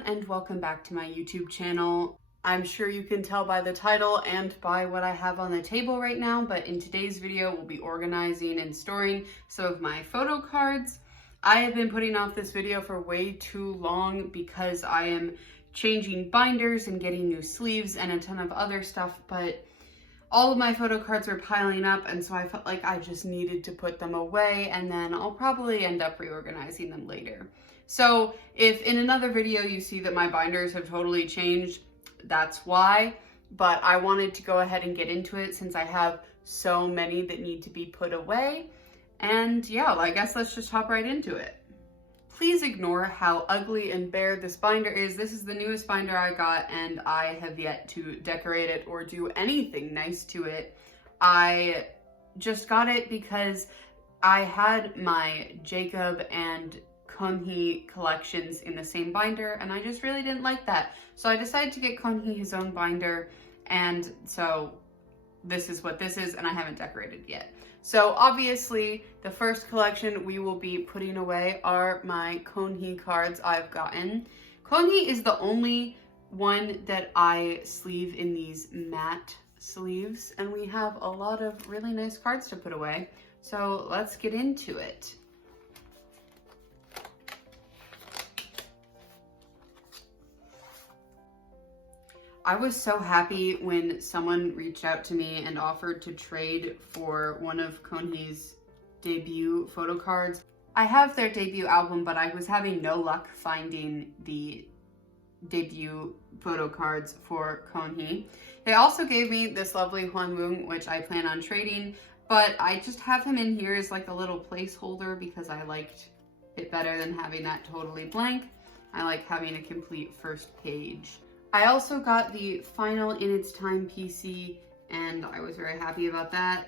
everyone, and welcome back to my YouTube channel. I'm sure you can tell by the title and by what I have on the table right now, but in today's video we'll be organizing and storing some of my photo cards. I have been putting off this video for way too long because I am changing binders and getting new sleeves and a ton of other stuff, but all of my photo cards are piling up, and so I felt like I just needed to put them away, and then I'll probably end up reorganizing them later. So if in another video you see that my binders have totally changed, that's why, but I wanted to go ahead and get into it since I have so many that need to be put away. And yeah, I guess let's just hop right into it. Please ignore how ugly and bare this binder is. This is the newest binder I got, and I have yet to decorate it or do anything nice to it. I just got it because I had my Jacob and Kony collections in the same binder, and I just really didn't like that. So I decided to get Kony his own binder, and so this is what this is, and I haven't decorated yet. So obviously the first collection we will be putting away are my Kony cards I've gotten. Kony is the only one that I sleeve in these matte sleeves, and we have a lot of really nice cards to put away. So let's get into it. I was so happy when someone reached out to me and offered to trade for one of Kony's debut photo cards. I have their debut album, but I was having no luck finding the debut photo cards for Kony. They also gave me this lovely wonyoung, which I plan on trading, but I just have him in here as like a little placeholder because I liked it better than having that totally blank. I like having a complete first page. I also got the Final in Its Time PC, and I was very happy about that.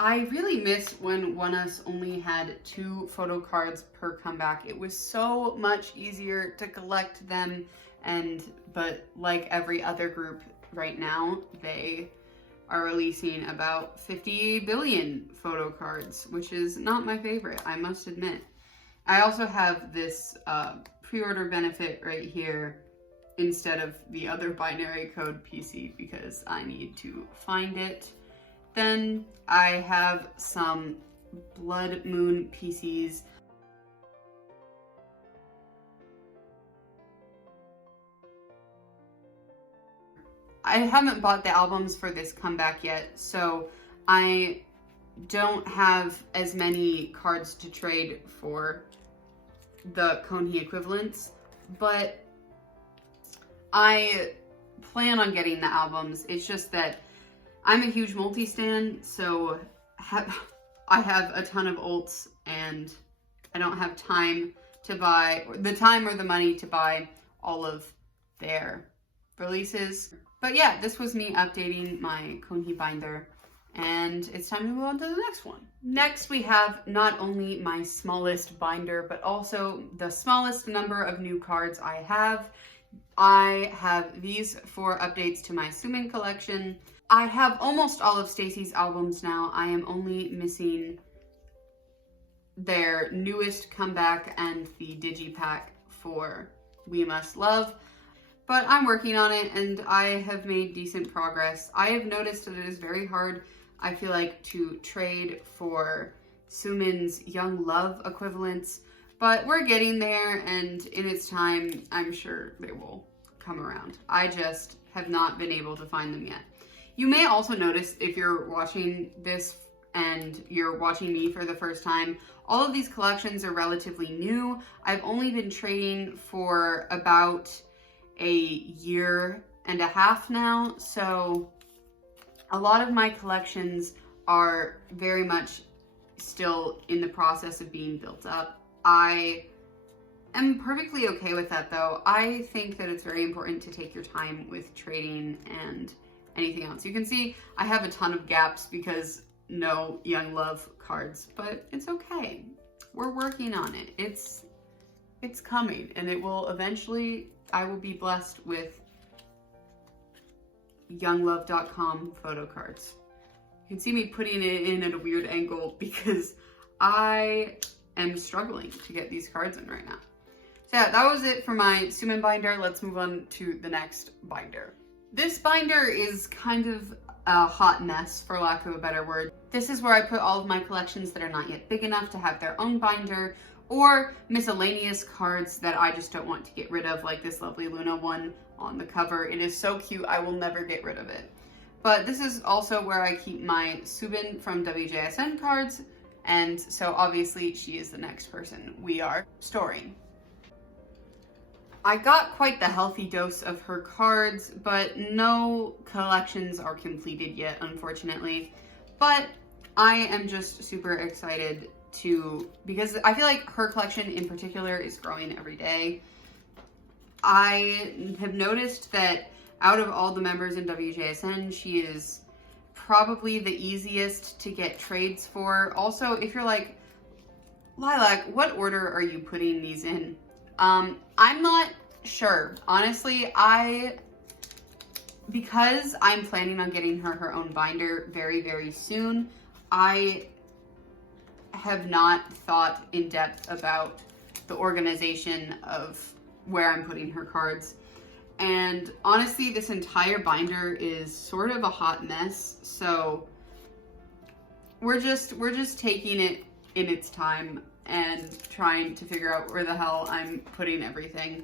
I really missed when oneus only had 2 photo cards per comeback. It was so much easier to collect them, but like every other group right now, they are releasing about 50 billion photo cards, which is not my favorite, I must admit. I also have this pre-order benefit right here instead of the other binary code PC because I need to find it. Then I have some Blood Moon PCs. I haven't bought the albums for this comeback yet, so I don't have as many cards to trade for the Kony equivalents, but I plan on getting the albums. It's just that I'm a huge multi-stan, so I have a ton of ults and I don't have time to buy, the time or the money to buy all of their releases. But yeah, this was me updating my Kony binder, and it's time to move on to the next one. Next, we have not only my smallest binder, but also the smallest number of new cards I have. I have these 4 updates to my Suman collection. I have almost all of stayc's albums now. I am only missing their newest comeback and the digipack for We Must Love, but I'm working on it and I have made decent progress. I have noticed that it is very hard, I feel like, to trade for Suman's Young Love equivalents, but we're getting there, and in its time, I'm sure they will come around. I just have not been able to find them yet. You may also notice, if you're watching this and you're watching me for the first time, all of these collections are relatively new. I've only been trading for about a year and a half now, so a lot of my collections are very much still in the process of being built up. I am perfectly okay with that though. I think that it's very important to take your time with trading and anything else. You can see I have a ton of gaps because no Young Love cards, but it's okay. We're working on it. It's coming, and it will eventually, I will be blessed with younglove.com photo cards. You can see me putting it in at a weird angle because I am struggling to get these cards in right now. So yeah, that was it for my Suman binder. Let's move on to the next binder. This binder is kind of a hot mess, for lack of a better word. This is where I put all of my collections that are not yet big enough to have their own binder, or miscellaneous cards that I just don't want to get rid of, like this lovely Luna one on the cover. It is so cute, I will never get rid of it. But this is also where I keep my Suman from wjsn cards, and so obviously she is the next person we are storing. I got quite the healthy dose of her cards, but no collections are completed yet, unfortunately. But I am just super excited because I feel like her collection in particular is growing every day. I have noticed that out of all the members in wjsn, she is probably the easiest to get trades for. Also, if you're like, Lilac, what order are you putting these in? I'm not sure. Honestly, because I'm planning on getting her own binder very, very soon, I have not thought in depth about the organization of where I'm putting her cards. And honestly, this entire binder is sort of a hot mess, so we're just taking it in its time and trying to figure out where the hell I'm putting everything.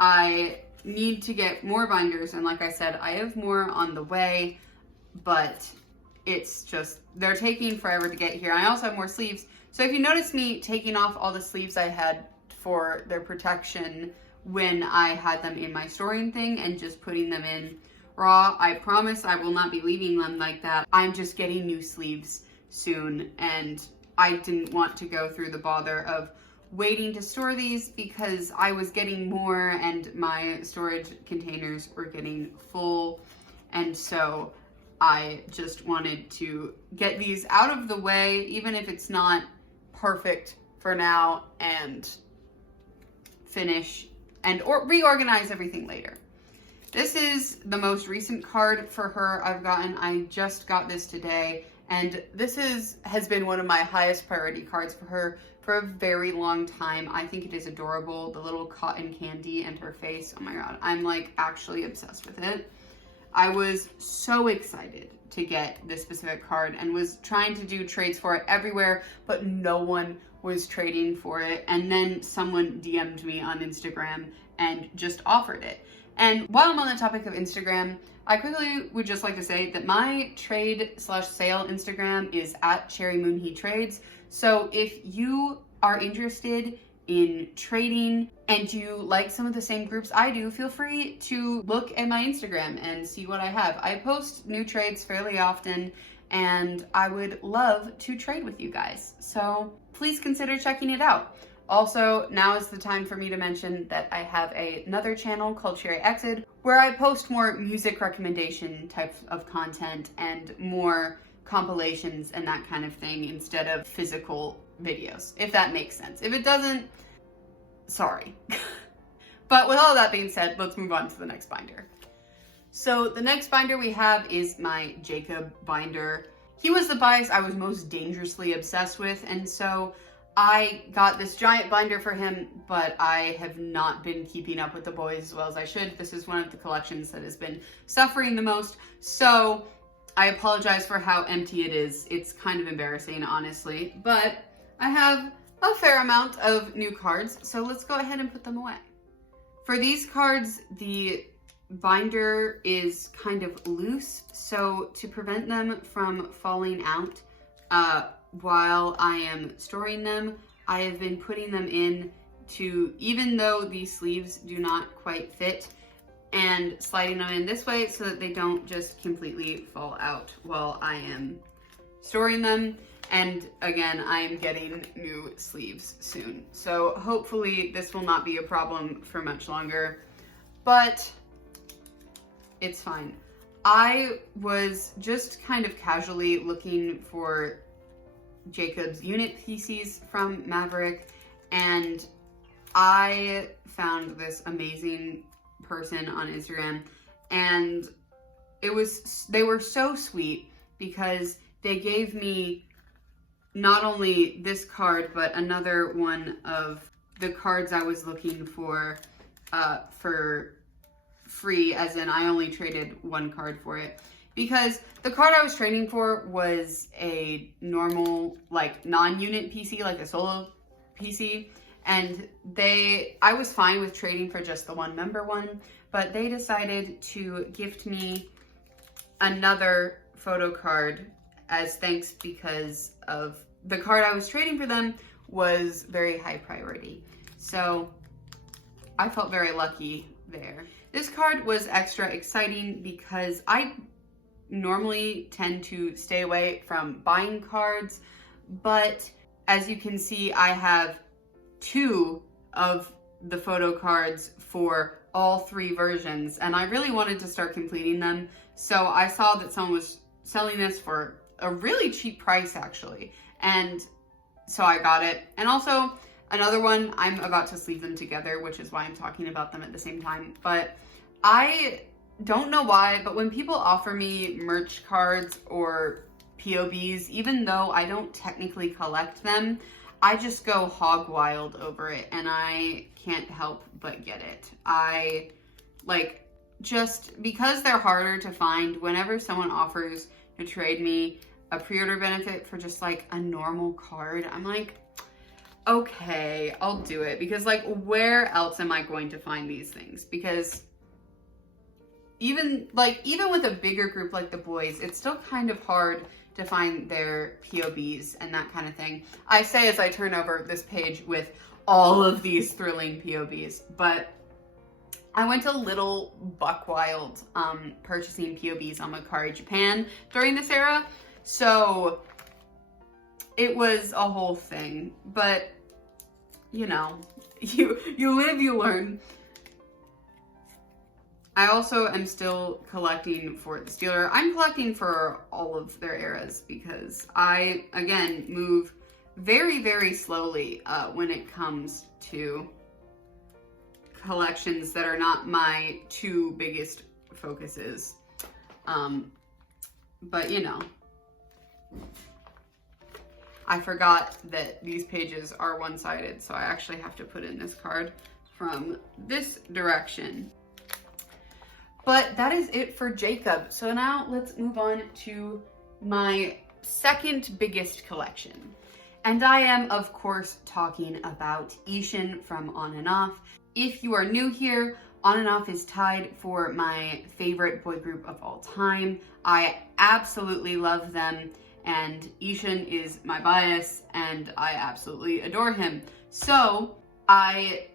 I need to get more binders, and like I said, I have more on the way, but it's just, they're taking forever to get here. I also have more sleeves. So if you notice me taking off all the sleeves I had for their protection when I had them in my storing thing and just putting them in raw, I promise I will not be leaving them like that. I'm just getting new sleeves soon, and I didn't want to go through the bother of waiting to store these because I was getting more and my storage containers were getting full, and so I just wanted to get these out of the way, even if it's not perfect for now, and finish and reorganize everything later. This is the most recent card for her I've gotten. I just got this today, and this has been one of my highest priority cards for her for a very long time. I think it is adorable. The little cotton candy and her face. Oh my god, I'm like actually obsessed with it. I was so excited to get this specific card and was trying to do trades for it everywhere, but no one was trading for it. And then someone DM'd me on Instagram and just offered it. And while I'm on the topic of Instagram, I quickly would just like to say that my trade/sale Instagram is @CherryMoonHeTrades. So if you are interested in trading and you like some of the same groups I do, feel free to look at my Instagram and see what I have. I post new trades fairly often, and I would love to trade with you guys. So please consider checking it out. Also, now is the time for me to mention that I have another channel called Cherry Exit, where I post more music recommendation type of content and more compilations and that kind of thing instead of physical videos, if that makes sense. If it doesn't, sorry. But with all that being said, let's move on to the next binder. So the next binder we have is my Jacob binder. He was the bias I was most dangerously obsessed with, and so I got this giant binder for him, but I have not been keeping up with the boys as well as I should. This is one of the collections that has been suffering the most, so I apologize for how empty it is. It's kind of embarrassing, honestly, but I have a fair amount of new cards, so let's go ahead and put them away. For these cards, the binder is kind of loose, so to prevent them from falling out while I am storing them, I have been putting them in even though these sleeves do not quite fit, and sliding them in this way so that they don't just completely fall out while I am storing them. And again, I'm getting new sleeves soon, so hopefully this will not be a problem for much longer, but it's fine. I was just kind of casually looking for Jacob's unit pieces from Maverick, and I found this amazing person on Instagram, and they were so sweet because they gave me not only this card but another one of the cards I was looking for free, as in I only traded one card for it. Because the card I was trading for was a normal, like, non-unit PC, like a solo PC. And I was fine with trading for just the one member one, but they decided to gift me another photo card as thanks because of the card I was trading for them was very high priority. So I felt very lucky there. This card was extra exciting because I normally tend to stay away from buying cards, but as you can see, I have 2 of the photo cards for all 3 versions, and I really wanted to start completing them. So I saw that someone was selling this for a really cheap price actually, and so I got it. And also another one, I'm about to sleeve them together, which is why I'm talking about them at the same time. But I don't know why, but when people offer me merch cards or POBs, even though I don't technically collect them, I just go hog wild over it, and I can't help but get it. I, like, just because they're harder to find, whenever someone offers to trade me a pre-order benefit for just like a normal card, I'm like, okay, I'll do it. Because, like, where else am I going to find these things? Because even with a bigger group like the boys, it's still kind of hard to find their POBs and that kind of thing. I say as I turn over this page with all of these thrilling POBs, but I went a little buck wild purchasing POBs on Mercari Japan during this era, so it was a whole thing. But you know, you live, you learn. I also am still collecting for the Steeler. I'm collecting for all of their eras because I, again, move very, very slowly when it comes to collections that are not my 2 biggest focuses. But, you know, I forgot that these pages are one-sided, so I actually have to put in this card from this direction. But that is it for Jacob. So now let's move on to my second biggest collection. And I am, of course, talking about Ishin from On and Off. If you are new here, On and Off is tied for my favorite boy group of all time. I absolutely love them, and Ishin is my bias, and I absolutely adore him. So I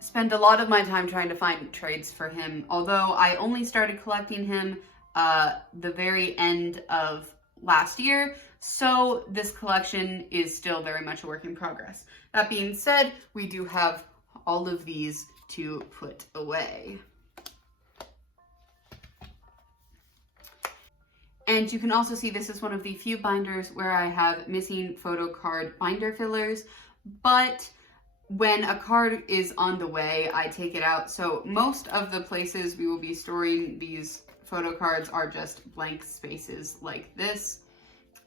spend a lot of my time trying to find trades for him, although I only started collecting him the very end of last year, so this collection is still very much a work in progress. That being said, we do have all of these to put away. And you can also see this is one of the few binders where I have missing photo card binder fillers, but when a card is on the way, I take it out. So most of the places we will be storing these photo cards are just blank spaces like this.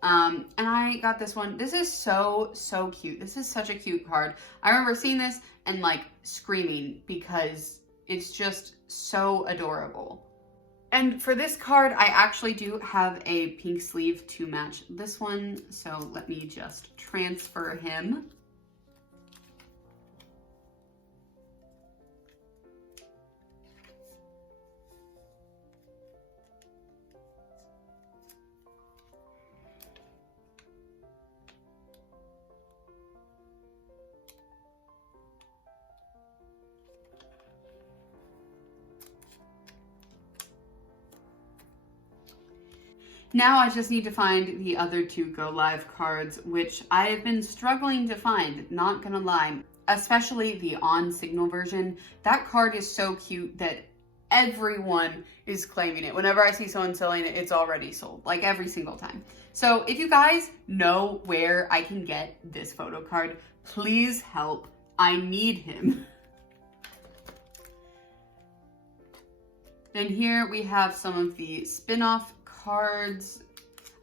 And I got this one. This is so cute. This is such a cute card. I remember seeing this and like screaming because it's just so adorable. And for this card, I actually do have a pink sleeve to match this one. So let me just transfer him. Now I just need to find the other 2 Go Live cards, which I have been struggling to find, not gonna lie. Especially the On Signal version. That card is so cute that everyone is claiming it. Whenever I see someone selling it, it's already sold, like every single time. So if you guys know where I can get this photo card, please help. I need him. Then here we have some of the spin-off cards.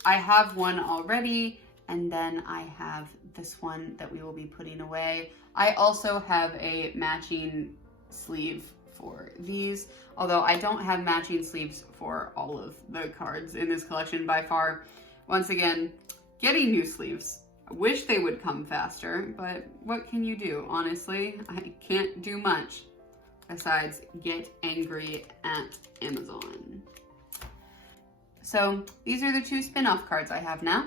I have one already, and then I have this one that we will be putting away. I also have a matching sleeve for these, although I don't have matching sleeves for all of the cards in this collection by far. Once again, getting new sleeves. I wish they would come faster, but what can you do? Honestly, I can't do much besides get angry at Amazon. So these are the two spin-off cards I have now.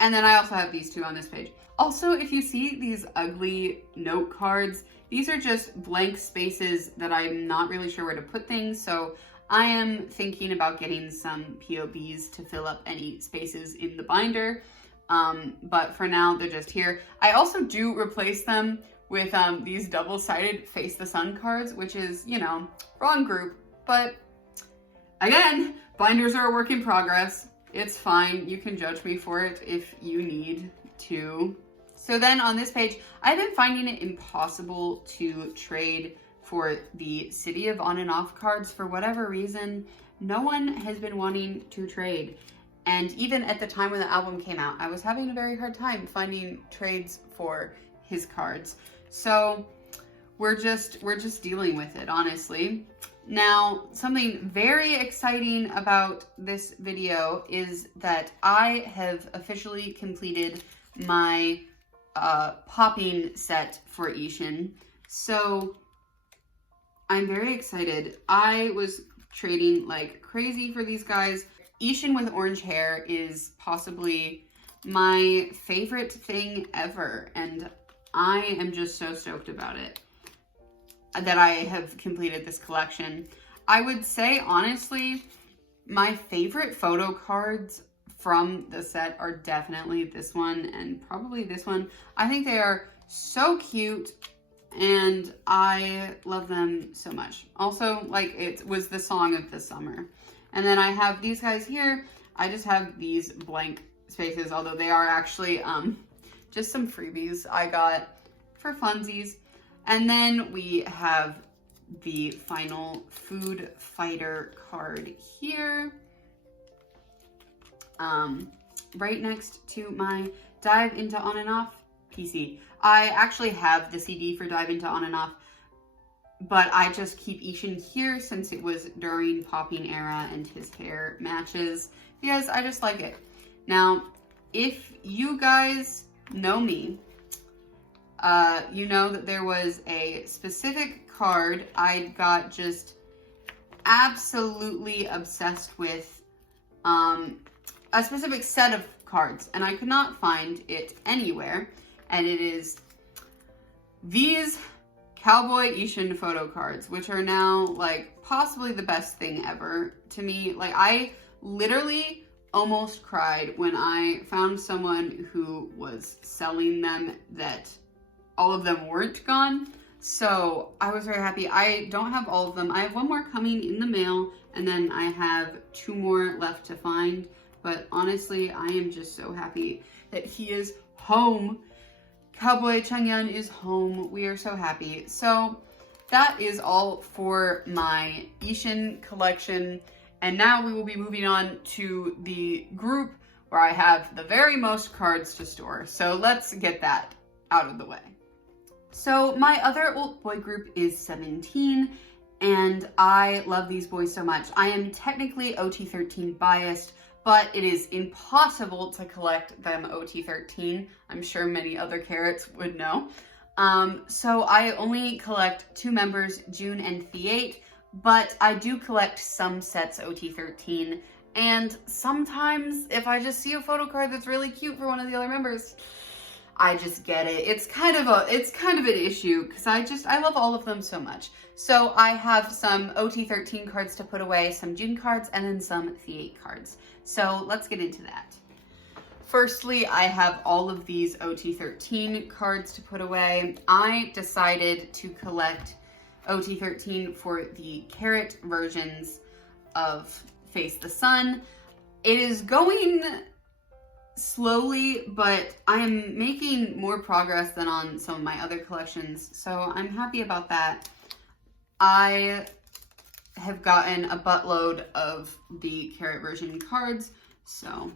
And then I also have these two on this page. Also, if you see these ugly note cards, these are just blank spaces that I'm not really sure where to put things. So I am thinking about getting some POBs to fill up any spaces in the binder. But for now, they're just here. I also do replace them with these double-sided Face the Sun cards, which is, you know, wrong group. But again, binders are a work in progress. It's fine. You can judge me for it if you need to. So then on this page, I've been finding it impossible to trade for the City of On and Off cards. For whatever reason, no one has been wanting to trade. And even at the time when the album came out, I was having a very hard time finding trades for his cards. So we're just dealing with it, honestly. Now, something very exciting about this video is that I have officially completed my popping set for Ishin. So I'm very excited. I was trading like crazy for these guys. Ishin with orange hair is possibly my favorite thing ever, and I am just so stoked about it that I have completed this collection. I would say, honestly, my favorite photo cards from the set are definitely this one and probably this one. I think they are so cute and I love them so much. Also, like, it was the song of the summer. And then I have these guys here. I just have these blank spaces, although they are actually just some freebies I got for funsies. And then we have the final Food Fighter card here, right next to my Dive into On and Off PC. I actually have the CD for Dive into On and Off, but I just keep Ishin here since it was during popping era and his hair matches, because I just like it. Now, if you guys know me, you know that there was a specific card I got just absolutely obsessed with, a specific set of cards, and I could not find it anywhere, and it is these Cowboy Ishin photo cards, which are now like possibly the best thing ever to me. Like, I literally almost cried when I found someone who was selling them that all of them weren't gone. So I was very happy. I don't have all of them. I have one more coming in the mail, and then I have 2 more left to find. But honestly, I am just so happy that he is home. Cowboy Changyeon is home. We are so happy. So that is all for my Ishin collection. And now we will be moving on to the group where I have the very most cards to store. So let's get that out of the way. So my other old boy group is 17, and I love these boys so much. I am technically OT13 biased, but it is impossible to collect them OT13. I'm sure many other carrots would know. So I only collect 2 members, June and The8, but I do collect some sets OT13. And sometimes if I just see a photo card that's really cute for one of the other members, I just get it. It's kind of an issue because I love all of them so much. So I have some OT13 cards to put away, some June cards, and then some The8 cards. So let's get into that. Firstly, I have all of these OT13 cards to put away. I decided to collect OT13 for the carrot versions of Face the Sun. It is going slowly, but I am making more progress than on some of my other collections, so I'm happy about that. I have gotten a buttload of the carrot version cards, so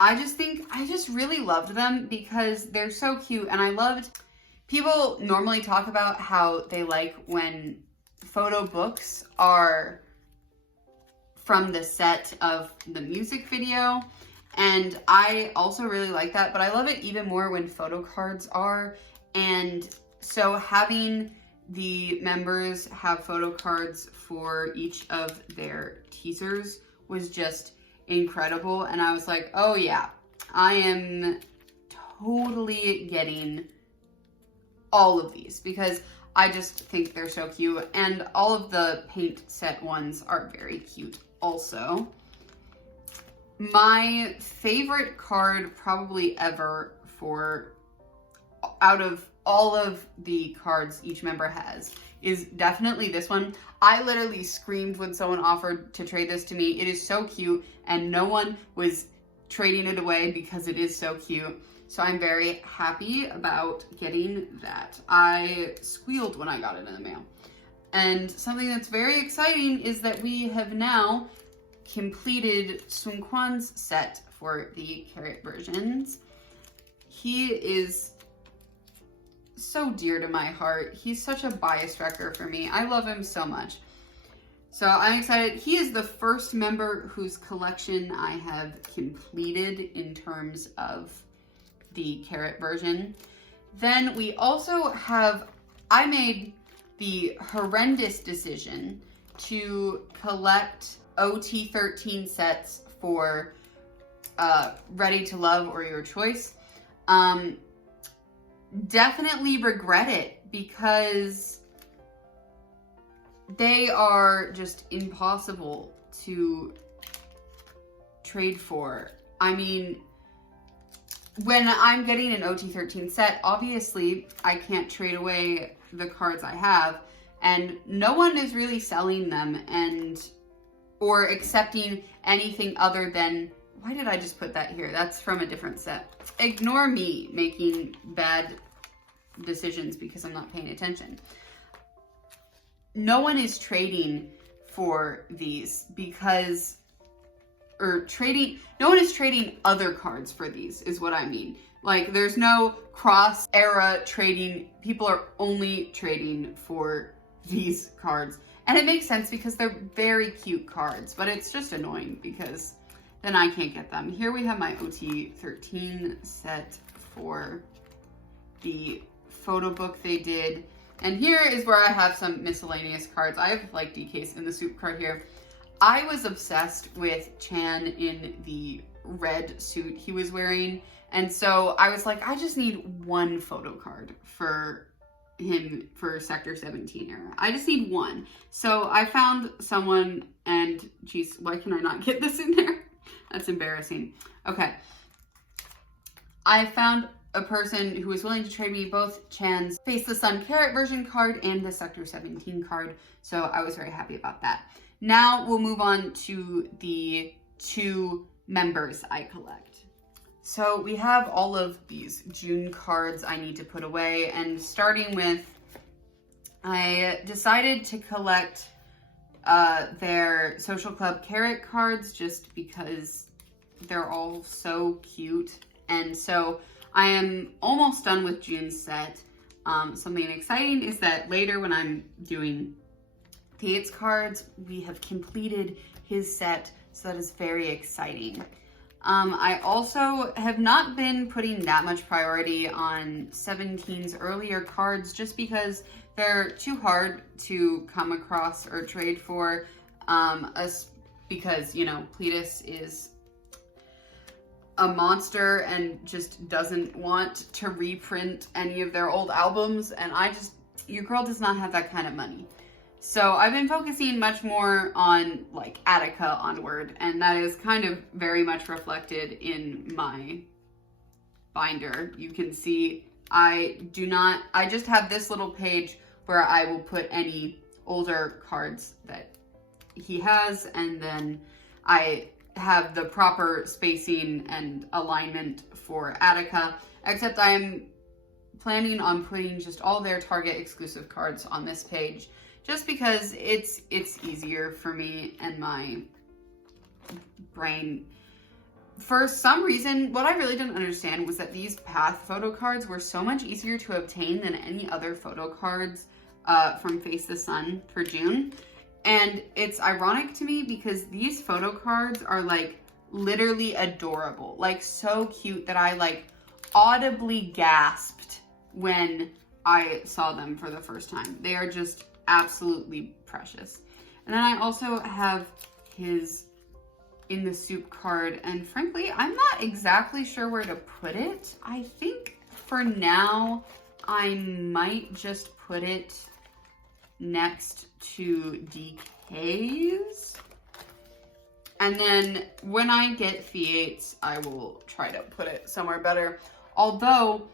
I just really loved them because they're so cute. And I loved, people normally talk about how they like when photo books are from the set of the music video. And I also really like that, but I love it even more when photo cards are. And so having the members have photo cards for each of their teasers was just incredible. And I was like, oh yeah, I am totally getting all of these because I just think they're so cute. And all of the paint set ones are very cute also. My favorite card probably ever for, out of all of the cards each member has, is definitely this one. I literally screamed when someone offered to trade this to me. It is so cute and no one was trading it away because it is so cute. So I'm very happy about getting that. I squealed when I got it in the mail. And something that's very exciting is that we have now completed Seungkwan's set for the carrot versions. He is so dear to my heart. He's such a bias wrecker for me. I love him so much. So I'm excited. He is the first member whose collection I have completed in terms of the carrot version. Then we also have, I made the horrendous decision to collect OT13 sets for Ready to Love or Your Choice. Definitely regret it because they are just impossible to trade for. I mean, when I'm getting an OT13 set, obviously I can't trade away the cards I have, and no one is really selling them or accepting anything other than, why did I just put that here? That's from a different set. Ignore me making bad decisions because I'm not paying attention. No one is trading for these because, no one is trading other cards for these is what I mean. Like, there's no cross era trading. People are only trading for these cards. And it makes sense because they're very cute cards, but it's just annoying because then I can't get them. Here we have my OT13 set for the photo book they did. And here is where I have some miscellaneous cards. I have like DK's in the soup card here. I was obsessed with Chan in the red suit he was wearing. And so I was like, I just need one photo card for him for Sector 17 era. I just need one. So I found someone, and geez, why can I not get this in there? That's embarrassing. Okay. I found a person who was willing to trade me both Chan's Face the Sun Carrot version card and the Sector 17 card. So I was very happy about that. Now we'll move on to the two members I collect. So we have all of these June cards I need to put away, and starting with, I decided to collect their Social Club Carrot cards just because they're all so cute. And so I am almost done with June's set. Something exciting is that later when I'm doing Theate's cards, we have completed his set, so that is very exciting. I also have not been putting that much priority on 17's earlier cards just because they're too hard to come across or trade for, because, you know, Cletus is a monster and just doesn't want to reprint any of their old albums, and your girl does not have that kind of money. So I've been focusing much more on like Attica onward, and that is kind of very much reflected in my binder. You can see I just have this little page where I will put any older cards that he has, and then I have the proper spacing and alignment for Attica, except I am planning on putting just all their Target exclusive cards on this page, just because it's easier for me and my brain for some reason, what I really didn't understand was that these Path photo cards were so much easier to obtain than any other photo cards from Face the Sun for June. And it's ironic to me because these photo cards are like literally adorable, like so cute that I like audibly gasped when I saw them for the first time. They are just absolutely precious. And then I also have his In the Soup card, and frankly, I'm not exactly sure where to put it. I think for now, I might just put it next to DK's. And then when I get Fiates, I will try to put it somewhere better. Although,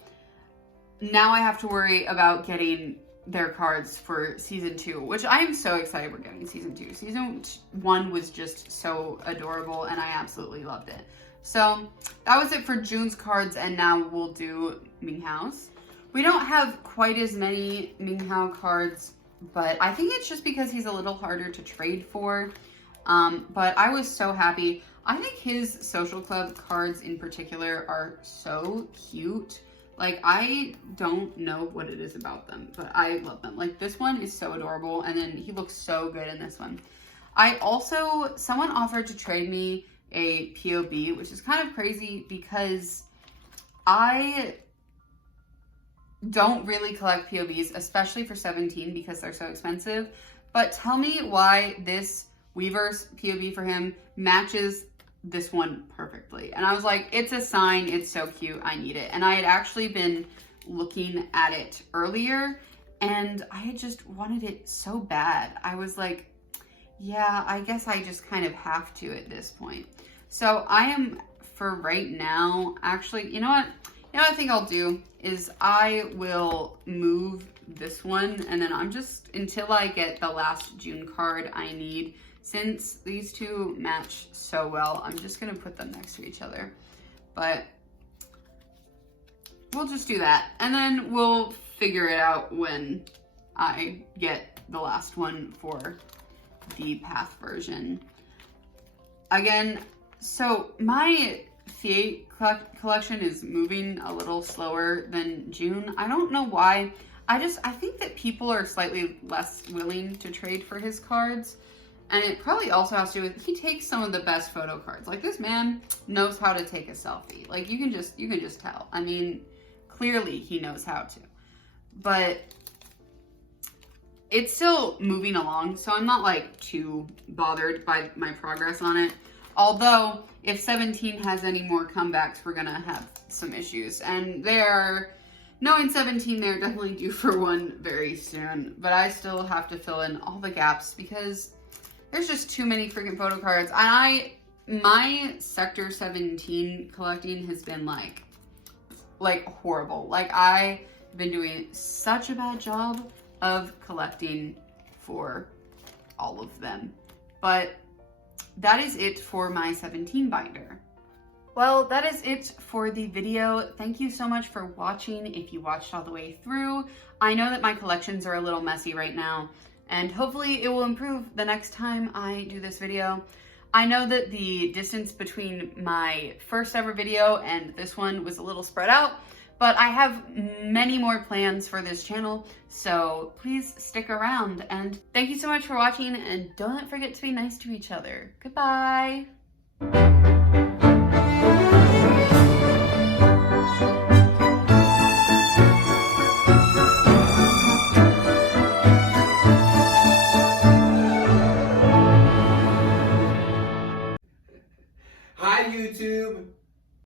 now I have to worry about getting their cards for season 2, which I am so excited we're getting season 2. Season 1 was just so adorable and I absolutely loved it. So that was it for June's cards, and now we'll do Minghao's. We don't have quite as many Minghao cards, but I think it's just because he's a little harder to trade for. But I was so happy. I think his social club cards in particular are so cute. Like, I don't know what it is about them, but I love them. Like, this one is so adorable, and then he looks so good in this one. Someone offered to trade me a POB, which is kind of crazy because I don't really collect POBs, especially for 17 because they're so expensive. But tell me why this Weverse POB for him matches this one perfectly. And I was like, it's a sign, it's so cute, I need it. And I had actually been looking at it earlier and I had just wanted it so bad. I was like, yeah, I guess I just kind of have to at this point. So I am, for right now, actually, you know what I think I'll do is I will move this one, and then I'm just, until I get the last June card I need, since these two match so well, I'm just gonna put them next to each other. But we'll just do that. And then we'll figure it out when I get the last one for the Path version. Again, so my Fiat collection is moving a little slower than June. I don't know why. I think that people are slightly less willing to trade for his cards. And it probably also has to do with, he takes some of the best photo cards. Like, this man knows how to take a selfie. Like, you can just tell. I mean, clearly he knows how to. But it's still moving along, so I'm not like too bothered by my progress on it. Although, if 17 has any more comebacks, we're gonna have some issues. And knowing 17, they're definitely due for one very soon. But I still have to fill in all the gaps because there's just too many freaking photo cards. And my Sector 17 collecting has been like horrible. Like, I've been doing such a bad job of collecting for all of them. But that is it for my 17 binder. Well, that is it for the video. Thank you so much for watching if you watched all the way through. I know that my collections are a little messy right now, and hopefully it will improve the next time I do this video. I know that the distance between my first ever video and this one was a little spread out, but I have many more plans for this channel, so please stick around. And thank you so much for watching, and don't forget to be nice to each other. Goodbye!